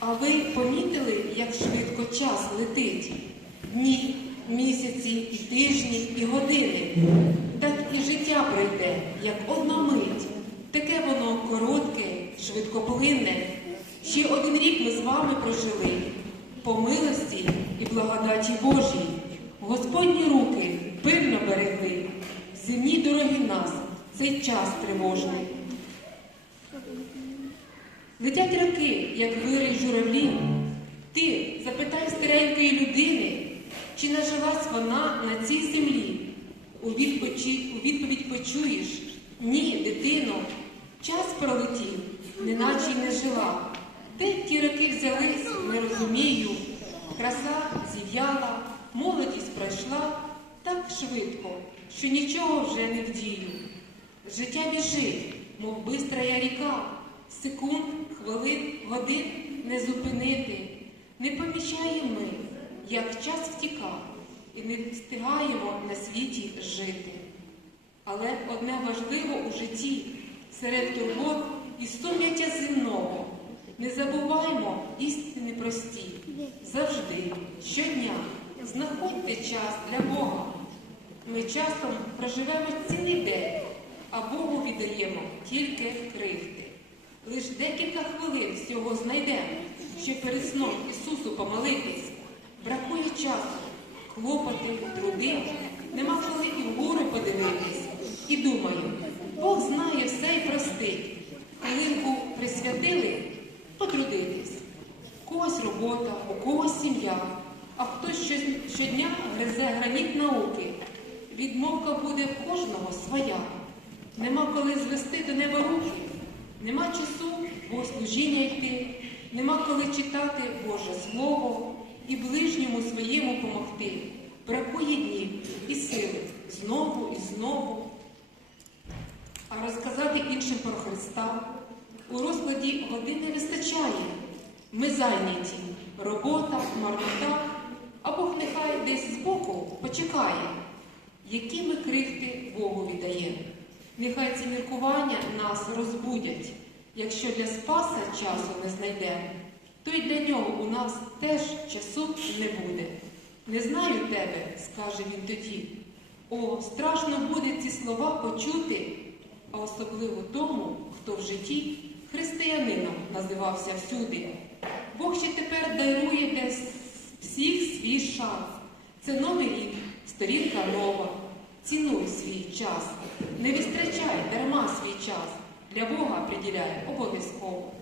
А ви помітили, як швидко час летить? Дні, місяці, і тижні, і години. Так і життя пройде, як одна мить. Таке воно коротке, швидкоплинне. Ще один рік ми з вами прожили. По милості і благодаті Божій. Господні руки пильно берегли. Земні дороги нас, цей час тривожний. Летять роки, як вири журавлі. Ти запитай старенької людини, чи нажилась вона на цій землі. У відповідь, почуєш ні, дитино, час пролетів, неначе й не жила. Де ті роки взялись, не розумію. Краса зів'яла, молодість пройшла так швидко, що нічого вже не вдію. Життя біжить, мов бистрая ріка, секунд, хвилин, годин не зупинити. Не помічаємо ми, як час втіка, і не встигаємо на світі жити. Але одне важливо у житті серед турбот і сум'яття земного. Не забуваймо істини прості. Завжди, щодня знаходьте час для Бога. Ми часом проживемо цілий день, а Богу віддаємо тільки крихти. Лиш декілька хвилин всього знайдемо, щоб перед сном Ісусу помолитись. Бракує часу, клопоти, труди, нема коли і вгору подивитись. І думаю, Бог знає все і простить. Хвилинку присвятили потрудитись. У когось робота, у когось сім'я, а хтось щодня гризе граніт науки. Відмовка буде в кожного своя. Нема коли звести до неба руки, нема часу богослужіння йти, нема коли читати Боже Слово і ближньому своєму помогти. Бракує днів і сили знову і знову. А розказати іншим про Христа у розкладі годин не вистачає. Ми зайняті робота, марнота, а Бог нехай десь збоку почекає, які ми крихти Богу віддаємо. Нехай ці міркування нас розбудять. Якщо для Спаса часу не знайдемо, то й для нього у нас теж часу не буде. Не знаю тебе, скаже він тоді. О, страшно буде ці слова почути, а особливо тому, хто в житті християнином називався всюди. Бог ще тепер дарує для всіх свій шанс. Це новий рік, сторінка нова. Цінуй свій час, не відстрачай дарма свій час. Для Бога приділяй обов'язково.